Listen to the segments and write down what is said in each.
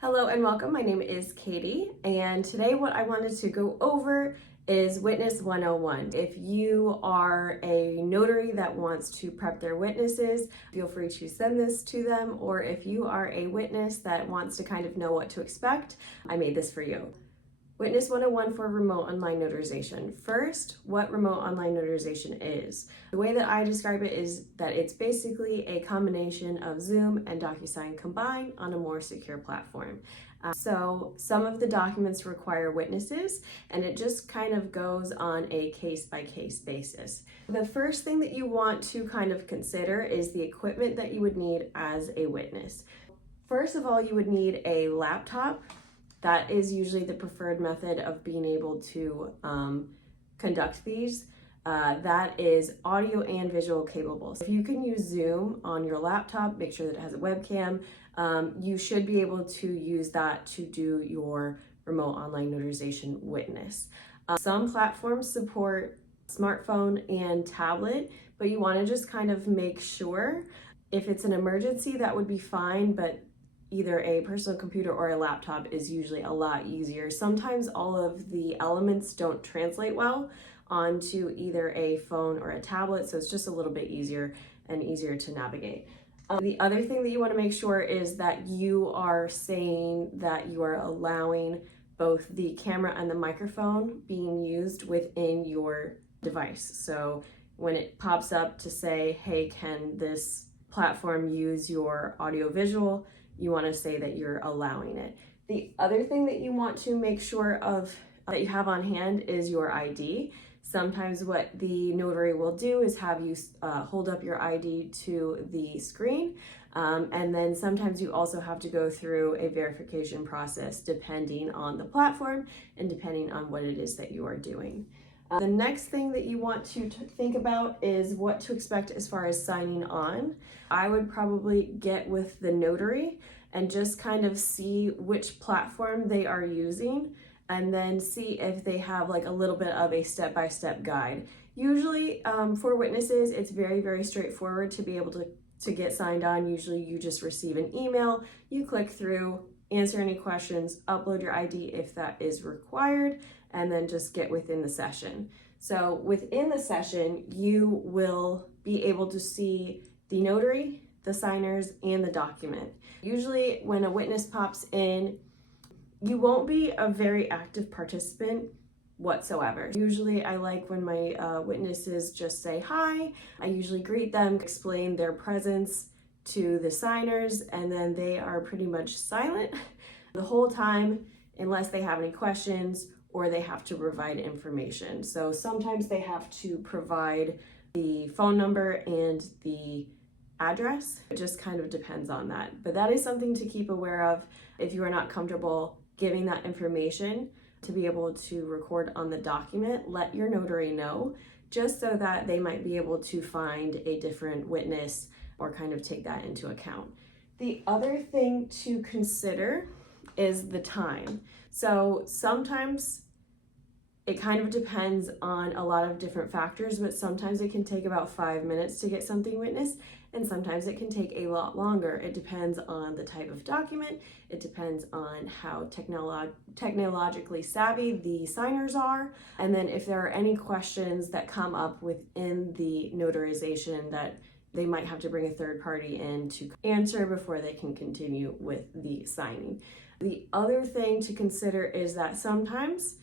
Hello and welcome. My name is Katie, and today what I wanted to go over is Witness 101. If you are a notary that wants to prep their witnesses, feel free to send this to them, or if you are a witness that wants to kind of know what to expect, I made this for you. Witness 101 for remote online notarization. First, what remote online notarization is. The way that I describe it is that it's basically a combination of Zoom and DocuSign combined on a more secure platform. So some of the documents require witnesses, and it just kind of goes on a case-by-case basis. The first thing that you want to kind of consider is the equipment that you would need as a witness. First of all, you would need a laptop. That is usually the preferred method of being able to conduct these. That is audio and visual capable. So if you can use Zoom on your laptop, make sure that it has a webcam, you should be able to use that to do your remote online notarization witness. Some platforms support smartphone and tablet, but you want to just kind of make sure. If it's an emergency, that would be fine, but either a personal computer or a laptop is usually a lot easier. Sometimes all of the elements don't translate well onto either a phone or a tablet, so it's just a little bit easier and easier to navigate. The other thing that you want to make sure is that you are saying that you are allowing both the camera and the microphone being used within your device. So when it pops up to say, hey, can this platform use your audio visual, you want to say that you're allowing it. The other thing that you want to make sure of that you have on hand is your ID. Sometimes what the notary will do is have you hold up your ID to the screen, and then sometimes you also have to go through a verification process depending on the platform and depending on what it is that you are doing. The next thing that you want to think about is what to expect as far as signing on. I would probably get with the notary and just kind of see which platform they are using, and then see if they have like a little bit of a step-by-step guide. Usually for witnesses, it's very, very straightforward to be able to get signed on. Usually you just receive an email, you click through, answer any questions, upload your ID if that is required, and then just get within the session. So within the session, you will be able to see the notary, the signers, and the document. Usually when a witness pops in, you won't be a very active participant whatsoever. Usually I like when my witnesses just say hi. I usually greet them, explain their presence to the signers, and then they are pretty much silent the whole time unless they have any questions or they have to provide information. So sometimes they have to provide the phone number and the address. It just kind of depends on that. But that is something to keep aware of if you are not comfortable giving that information to be able to record on the document. Let your notary know, just so that they might be able to find a different witness or kind of take that into account. The other thing to consider is the time. So sometimes it kind of depends on a lot of different factors, but sometimes it can take about 5 minutes to get something witnessed, and sometimes it can take a lot longer. It depends on the type of document. It depends on how technologically savvy the signers are, and then if there are any questions that come up within the notarization that they might have to bring a third party in to answer before they can continue with the signing. The other thing to consider is that sometimes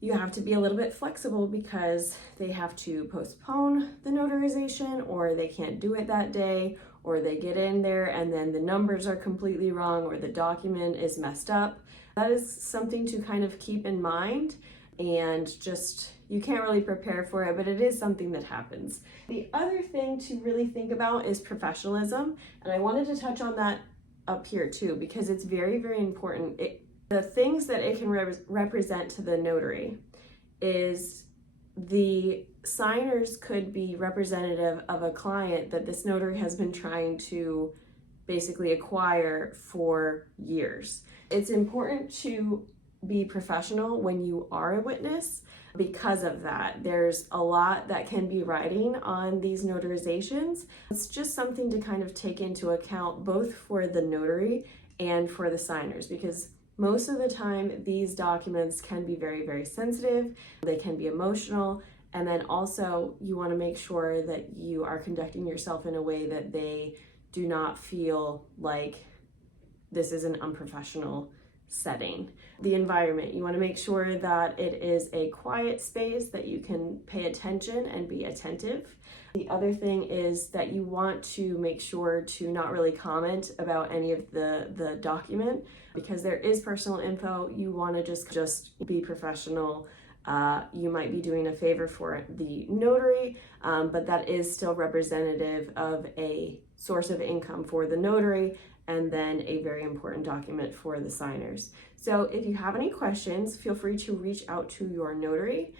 you have to be a little bit flexible because they have to postpone the notarization, or they can't do it that day, or they get in there and then the numbers are completely wrong, or the document is messed up. That is something to kind of keep in mind, and just, you can't really prepare for it, but it is something that happens. The other thing to really think about is professionalism, and I wanted to touch on that up here too, because it's very, very important. The things that it can represent to the notary is the signers could be representative of a client that this notary has been trying to basically acquire for years. It's important to be professional when you are a witness. Because of that, there's a lot that can be riding on these notarizations. It's just something to kind of take into account, both for the notary and for the signers, because most of the time these documents can be very, very sensitive, they can be emotional, and then also you want to make sure that you are conducting yourself in a way that they do not feel like this is an unprofessional setting. The environment, you want to make sure that it is a quiet space that you can pay attention and be attentive. The other thing is that you want to make sure to not really comment about any of the document, because there is personal info. You want to just be professional. You might be doing a favor for the notary, but that is still representative of a source of income for the notary, and then a very important document for the signers. So if you have any questions, feel free to reach out to your notary.